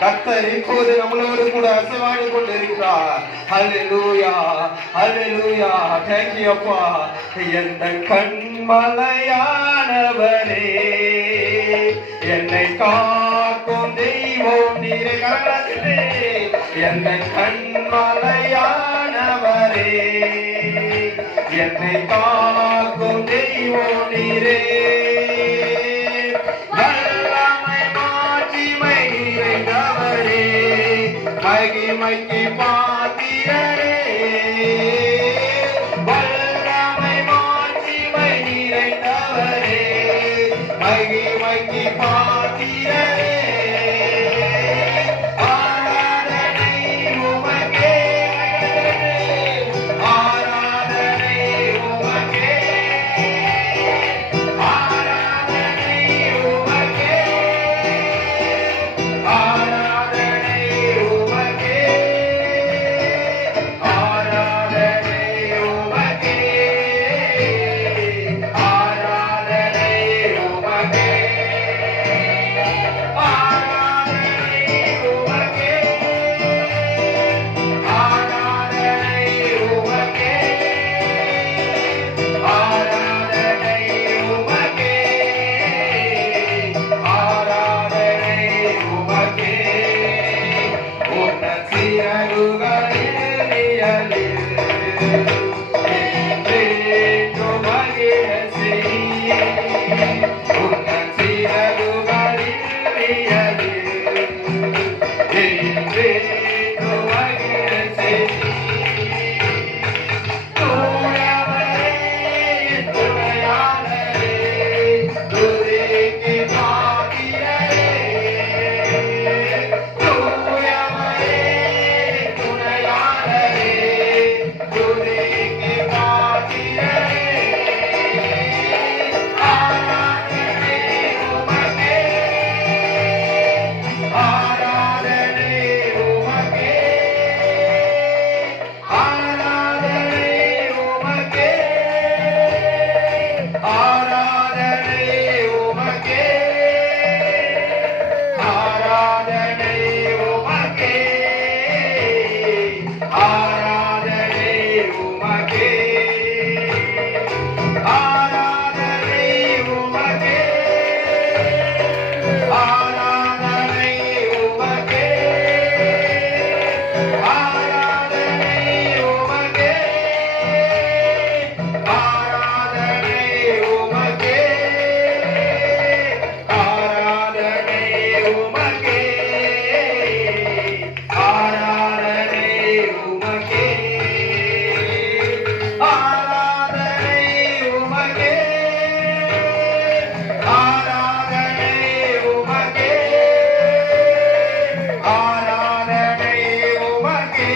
கர்த்தர் இப்போது நம்மளோடு கூட அசைவாடி கொண்டு இருக்கிறார். ஹல்லேலூயா, ஹல்லேலூயா. Thank you அப்பா. எந்த கண்மலையானவரே, என்னை காக்கும் தெய்வம் நீரே. கரகரத்திலே எந்த கண்மலையானவரே, என்னை காக்கும் தெய்வம் நீரே. மகிமைக்கு பாத்திரரே, வல்லமை மாட்சிமை நிறைந்தவரே, மகிமைக்கு பாத்திரரே. ஆராதனை உமக்கே, ஆராதனை உமக்கே, ஆராதனை உமக்கே, ஆராதனை உமக்கே, ஆராதனை உமக்கே, ஆராதனை உமக்கே, ஆராதனை உமக்கே, ஆராதனை உமக்கே, ஆராதனை உமக்கே, ஆராதனை உமக்கே. உன்ன சிறகுகளில் நிழலில் என்றென்று மகிழ செய். உன்ன சிறகுகளில் நிழலில் என்றென்று மகிழ செய். தூயவரே, துணையாளரே, துதிக்கு பாத்திரரே. தூயவரே, துணையாளரே, துதிக்கு பாத்திரரே. ஆராதனை உமக்கே, ஆராதனை உமக்கே, ஆராதனை உமக்கே, ஆராதனை உமக்கே, ஆராதனை உமக்கே, ஆராதனை உமக்கே, ஆராதனை உமக்கே, ஆராதனை உமக்கே, ஆராதனை உமக்கே, ஆராதனை உமக்கே, ஆராதனை உமக்கே, ஆராதனை உமக்கே, ஆராதனை உமக்கே, ஆராதனை உமக்கே, ஆராதனை உமக்கே,